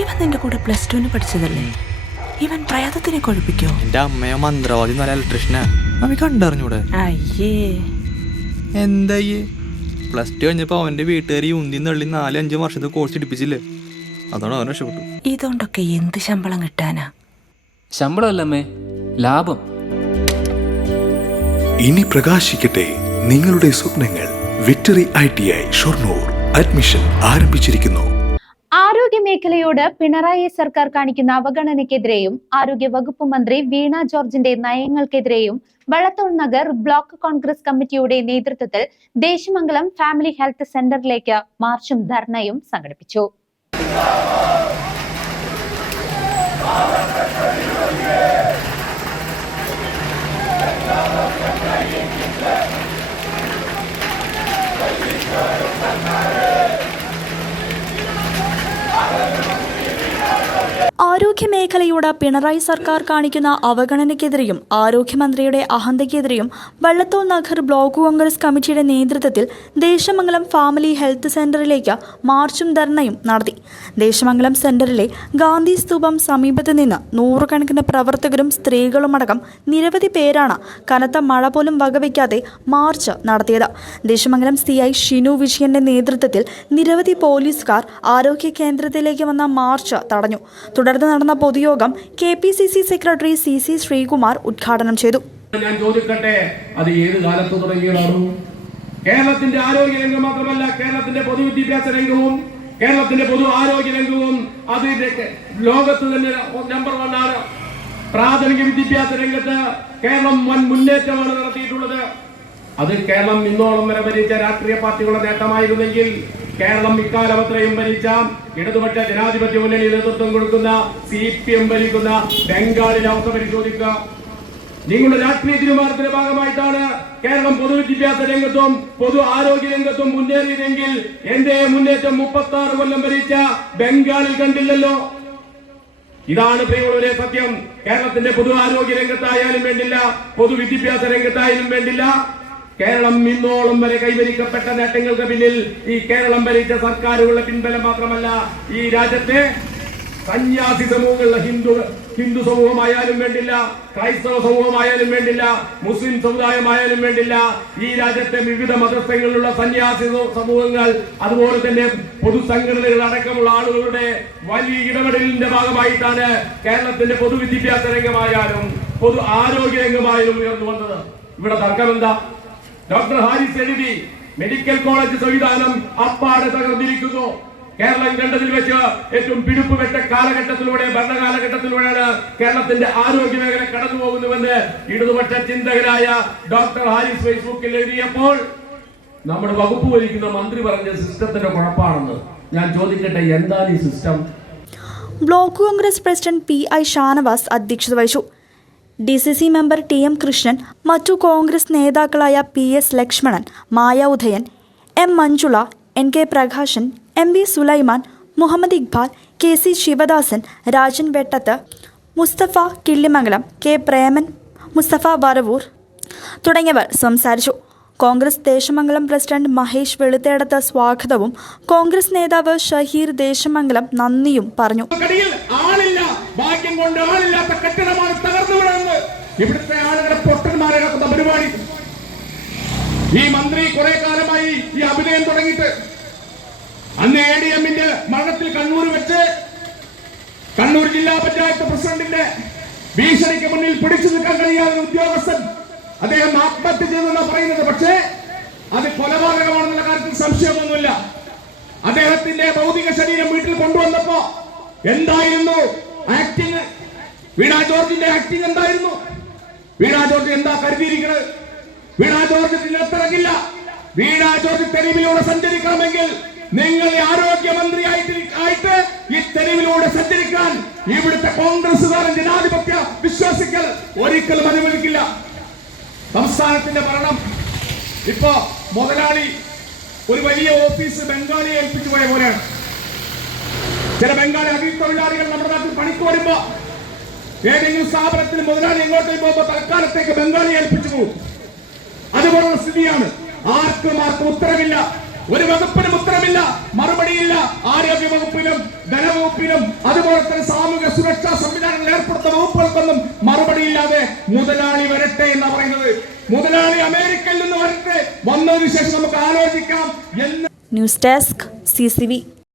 ഇവൻ നിന്റെ കൂടെ +2 പഠിച്ചതല്ലേ? ഇവൻ പ്രയാതത്തിനെ കൊഴിപ്പിക്കോ? എന്റെ അമ്മയോ മന്ത്രവാദി നല്ല ഇലക്ട്രീഷ്യനാ. അവൻ കണ്ടറിഞ്ഞൂടെ? അയ്യേ എന്തായേ +2 കഴിഞ്ഞപ്പോ അവന്റെ വീട്ടുകാരി ഉന്തി നള്ളി 4-5 വർഷത്തെ കോഴ്സ് എടുപ്പിച്ചില്ലേ? അതാണ് അവൻ രക്ഷപ്പെട്ടു. ഇതുകൊണ്ടൊക്കെ എന്ത് ശമ്പളം കിട്ടാനാ? ശമ്പളമല്ലമ്മേ, ലാഭം. ഇനി പ്രകാശിക്കട്ടെ നിങ്ങളുടെ സ്വപ്നങ്ങൾ. വിക്ടറി ITI ഷൊർണൂർ അഡ്മിഷൻ ആരംഭിച്ചിരിക്കുന്നു. ആരോഗ്യ മേഖലയോട് പിണറായി സർക്കാർ കാണിക്കുന്ന അവഗണനയ്ക്കെതിരെയും ആരോഗ്യ വകുപ്പ് മന്ത്രി വീണ ജോർജിന്റെ നയങ്ങൾക്കെതിരെയും വള്ളത്തോൾ നഗർ ബ്ലോക്ക് കോൺഗ്രസ് കമ്മിറ്റിയുടെ നേതൃത്വത്തിൽ ദേശമംഗലം ഫാമിലി ഹെൽത്ത് സെന്ററിലേക്ക് മാർച്ചും ധർണയും സംഘടിപ്പിച്ചു. ആരോഗ്യ മേഖലയോട് പിണറായി സർക്കാർ കാണിക്കുന്ന അവഗണനയ്ക്കെതിരെയും ആരോഗ്യമന്ത്രിയുടെ അഹന്തയ്ക്കെതിരെയും വള്ളത്തോൾ നഗർ ബ്ലോക്ക് കോൺഗ്രസ് കമ്മിറ്റിയുടെ നേതൃത്വത്തിൽ ദേശമംഗലം ഫാമിലി ഹെൽത്ത് സെന്ററിലേക്ക് മാർച്ചും ധർണയും നടത്തി. ദേശമംഗലം സെന്ററിലെ ഗാന്ധി സ്തൂപം സമീപത്ത് നിന്ന് നൂറുകണക്കിന് പ്രവർത്തകരും സ്ത്രീകളുമടക്കം നിരവധി പേരാണ് കനത്ത മഴ പോലും വകവയ്ക്കാതെ മാർച്ച് നടത്തിയത്. ദേശമംഗലം CI ഷിനു വിജയന്റെ നേതൃത്വത്തിൽ നിരവധി പോലീസുകാർ ആരോഗ്യ കേന്ദ്രത്തിലേക്ക് വന്ന മാർച്ച് തടഞ്ഞു. തുടർന്ന് നടന്ന പൊതുയോഗം KPCC സെക്രട്ടറി CC ശ്രീകുമാർ ഉദ്ഘാടനം ചെയ്തു. ഞാൻ ചോദിക്കട്ടെ, അത് ഏത് കാലത്ത് തുടങ്ങിയതാണ്? കേരളത്തിന്റെ ആരോഗ്യ രംഗം മാത്രമല്ല, കേരളത്തിന്റെ പൊതുവിദ്യാഭ്യാസ രംഗവും കേരളത്തിന്റെ പൊതു ആരോഗ്യ രംഗവും അത് ലോകത്ത് തന്നെ നമ്പർ 1 ആണ്. പ്രാഥമിക വിദ്യാഭ്യാസ രംഗത്ത് കേരളം വൻ മുന്നേറ്റമാണ് നടത്തിയിട്ടുള്ളത്. അത് കേരളം ഇന്നോളം വരെ ഭരിച്ച രാഷ്ട്രീയ പാർട്ടികളുടെ നേട്ടമായിരുന്നെങ്കിൽ കേരളം ഇക്കാലം അത്രയും ഭരിച്ച ഇടതുപക്ഷ ജനാധിപത്യ മുന്നണി നേതൃത്വം കൊടുക്കുന്ന CPM ഭരിക്കുന്ന ബംഗാളിലെ അവസ്ഥ പരിശോധിക്കുക. നിങ്ങളുടെ രാഷ്ട്രീയ തീരുമാനത്തിന്റെ ഭാഗമായിട്ടാണ് കേരളം പൊതുവിദ്യാഭ്യാസ രംഗത്തും പൊതു ആരോഗ്യ രംഗത്തും മുന്നേറിയതെങ്കിൽ എന്റെ മുന്നേറ്റം 36 കൊല്ലം ഭരിച്ച ബംഗാളിൽ കണ്ടില്ലല്ലോ. ഇതാണ് പ്രിയമുള്ളവരെ സത്യം. കേരളത്തിന്റെ പൊതു ആരോഗ്യ രംഗത്തായാലും വേണ്ടില്ല, പൊതുവിദ്യാഭ്യാസ രംഗത്തായാലും വേണ്ടില്ല, കേരളം ഇന്നോളം വരെ കൈവരിക്കപ്പെട്ട നേട്ടങ്ങൾക്ക് പിന്നിൽ ഈ കേരളം ഭരിച്ച സർക്കാരുകളുടെ പിൻബലം മാത്രമല്ല, ഈ രാജ്യത്തെ സന്യാസി സമൂഹമുള്ള ഹിന്ദു സമൂഹമായാലും വേണ്ടില്ല, ക്രൈസ്തവ സമൂഹമായാലും വേണ്ടില്ല, മുസ്ലിം സമുദായമായാലും വേണ്ടില്ല, ഈ രാജ്യത്തെ വിവിധ മതസ്ഥങ്ങളിലുള്ള സന്യാസി സമൂഹങ്ങൾ അതുപോലെ തന്നെ പൊതുസംഘടനകൾ അടക്കമുള്ള ആളുകളുടെ വലിയ ഇടപെടലിന്റെ ഭാഗമായിട്ടാണ് കേരളത്തിന്റെ പൊതുവിദ്യാഭ്യാസ രംഗമായാലും പൊതു ആരോഗ്യ രംഗമായാലും ഉയർന്നു വന്നത്. ഇവിടെ തർക്കമെന്താ? ഡോക്ടർ ഹാരിസ് എഴുതി മെഡിക്കൽ കോളേജ് സംവിധാനം അപ്പാടെ തകർന്നിരിക്കുന്നു. കേരളം കണ്ടതിൽ വെച്ച് ഏറ്റവും പിടിപ്പുപെട്ട കാലഘട്ടത്തിലൂടെ ഭരണകാലഘട്ടത്തിലൂടെയാണ് കേരളത്തിന്റെ ആരോഗ്യ മേഖല കടന്നു പോകുന്നുവെന്ന് ഇടതുപക്ഷ ചിന്തകരായ ഡോക്ടർ ഹാരിസ് ഫേസ്ബുക്കിൽ എഴുതിയപ്പോൾ നമ്മുടെ വകുപ്പ് ഭരിക്കുന്ന മന്ത്രി പറഞ്ഞ സിസ്റ്റത്തിന്റെ കുഴപ്പമാണെന്ന്. ഞാൻ ചോദിക്കട്ടെ, എന്താണ് ഈ system? Block Congress president PI Shanavas അധ്യക്ഷത വഹിച്ചു. DCC മെമ്പർ TM കൃഷ്ണൻ, മറ്റു കോൺഗ്രസ് നേതാക്കളായ PS ലക്ഷ്മണൻ, മായ Udayan, M Manjula, NK Prakashan, MV Sulaiman, Muhammad Iqbal, KC Sivadasan, Rajan വെട്ടത്ത്, മുസ്തഫ കിള്ളിമംഗലം, K പ്രേമൻ, മുസ്തഫ വരവൂർ തുടങ്ങിയവർ സംസാരിച്ചു. കോൺഗ്രസ് ദേശമംഗലം പ്രസിഡന്റ് മഹേഷ് വെളുത്തേടത്ത് സ്വാഗതവും കോൺഗ്രസ് നേതാവ് ഷഹീർ ദേശമംഗലം നന്ദിയും പറഞ്ഞു. ഭാഗ്യം കൊണ്ട് ആളില്ലാത്ത കെട്ടിടമാണ് തകർന്നു വീഴുന്നത്. ഇവിടുത്തെ ആളുകളെ പൊട്ടന്മാരാക്കുന്ന പരിപാടി ഈ മന്ത്രി കുറെ കാലമായി ഈ അഭിനയം തുടങ്ങിയിട്ട്. അന്ന് ADMന്റെ മരണത്തിൽ കണ്ണൂർ വെച്ച് കണ്ണൂർ ജില്ലാ പഞ്ചായത്ത് പ്രസിഡന്റിന്റെ ഭീഷണിക്ക് മുന്നിൽ പിടിച്ചു നിൽക്കാൻ കഴിയാത്ത ഉദ്യോഗസ്ഥൻ അദ്ദേഹം ആത്മഹത്യ ചെയ്തെന്നാണ് പറയുന്നത്. പക്ഷേ അത് കൊലപാതകമാണെന്നുള്ള കാര്യത്തിൽ സംശയമൊന്നുമില്ല. അദ്ദേഹത്തിന്റെ ഭൗതിക ശരീരം വീട്ടിൽ കൊണ്ടുവന്നപ്പോ എന്തായിരുന്നു ആക്ടിങ്? വീണ ജോർജിന്റെ ആക്ടിങ് എന്തായിരുന്നു? വീണ ജോർജ് എന്താ കരുതിയിരിക്കുന്നത്? വീണ ജോർജ് തിരക്കില്ല. വീണ ജോർജ് തെരുവിലൂടെ സഞ്ചരിക്കണമെങ്കിൽ നിങ്ങൾ ആരോഗ്യമന്ത്രിയായിട്ട് ഈ തെരുവിലൂടെ സഞ്ചരിക്കാൻ ഇവിടുത്തെ കോൺഗ്രസുകാരൻ ജനാധിപത്യ വിശ്വാസികൾ ഒരിക്കലും അനുവദിക്കില്ല. സംസ്ഥാനത്തിന്റെ ഭരണം ഇപ്പോ മുതലാളി ഒരു വലിയ ഓഫീസ് ബംഗാളിയെ ഏൽപ്പിച്ചു പോയ പോലെയാണ്. ചില ബംഗാളി അതിഥിത്തൊഴിലാളികൾ നമ്മുടെ നാട്ടിൽ പണിക്ക് വരുമ്പോ ഏതെങ്കിലും സ്ഥാപനത്തിൽ മുതലാളി എങ്ങോട്ടേക്ക് പോകുമ്പോ തൽക്കാലത്തേക്ക് ബംഗാളി ഏൽപ്പിച്ചു പോകും. അതുപോലുള്ള സ്ഥിതിയാണ്. ആർക്കും ഉത്തരവില്ല. ഒരു വകുപ്പിനും ഉത്തരമില്ല, മറുപടിയില്ല. ആരോഗ്യ വകുപ്പിലും ധനവകുപ്പിലും അതുപോലെ തന്നെ സാമൂഹ്യ സുരക്ഷാ സംവിധാനങ്ങൾ ഏർപ്പെടുത്തുന്ന വകുപ്പുകൾക്കൊന്നും മറുപടിയില്ലാതെ മുതലാളി വരട്ടെ എന്ന് പറയുന്നത്. മുതലാളി അമേരിക്കയിൽ നിന്ന് വരട്ടെ, വന്നതിന് ശേഷം നമുക്ക് ആലോചിക്കാം എന്ന്. News desk CCV.